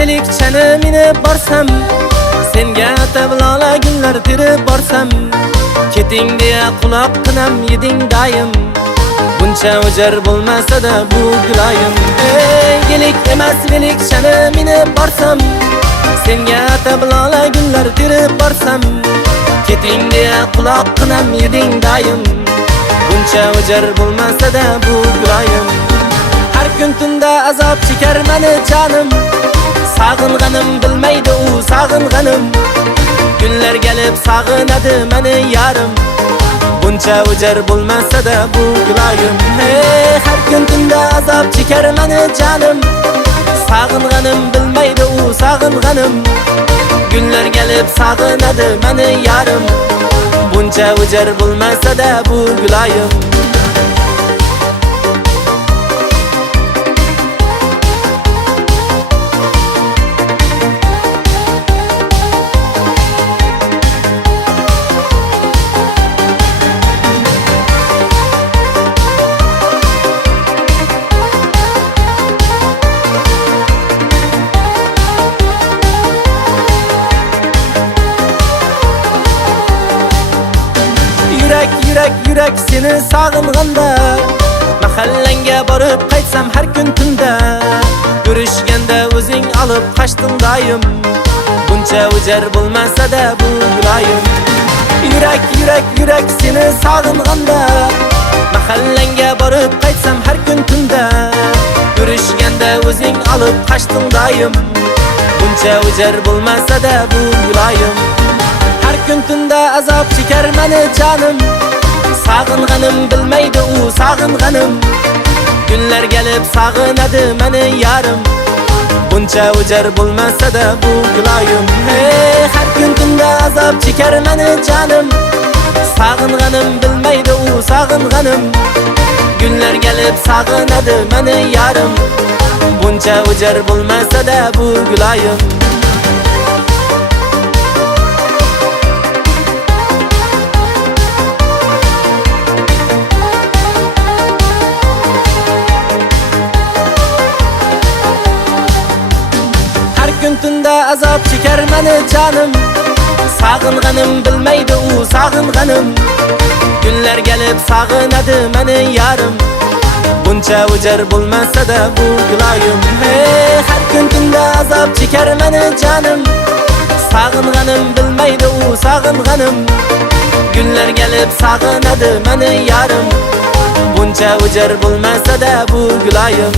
velikchani minib borsam, senga atab lola gullar terib borsam, keting deya quloq qinam yeding dayim. Buncha o'jar bo'lmasa-da bu guloyim. Gelik emas velikchani minib borsam, senga atab lola gullar terib borsam, keting deya quloq qinam yeding dayim. Buncha o'jar bo'lmasa-da bu guloyim. Har kun tunda azob chekar meni jonim, sag'inganim bilmaydi u sag'inganim. Kunlar kelib sag'inadi meni yarim. Buncha o'jar bo'lmasa-da bu guloyim. Har kun tunda azob chekar meni jonim, sag'inganim bilmaydi u sag'inganim. Kunlar kelib sag'inadi meni yarim. Buncha o'jar bo'lmasa-da bu guloyim. Yurak seni sag'inganda, mahallanga borib qaytsam har kun tunda, ko'rishganda o'zing olib qashding doim. Buncha o'jar bo'lmasa-da bu guloyim. Yurak seni sag'inganda, mahallanga borib qaytsam har kun tunda, ko'rishganda o'zing olib qashding doim. Buncha o'jar bo'lmasa-da bu guloyim. Har kun tunda azob chekar meni jonim, sag'inganim bilmaydi u sag'inganim. Kunlar kelib sag'inadi meni yarim. Buncha o'jar bo'lmasa-da bu guloyim. Har kun tunda azob chekar meni jonim, sag'inganim bilmaydi u sag'inganim. Kunlar kelib sag'inadi meni yarim. Buncha o'jar bo'lmasa-da bu guloyim. Tunda azob chekar meni jonim, sag'inganim bilmaydi u sag'inganim. Kunlar kelib sag'inadi meni yarim. Buncha o'jar bo'lmasa-da bu guloyim. Har kun tunda azob chekar meni jonim, sag'inganim bilmaydi u sag'inganim. Kunlar kelib sag'inadi meni yarim. Buncha o'jar bo'lmasa-da bu guloyim.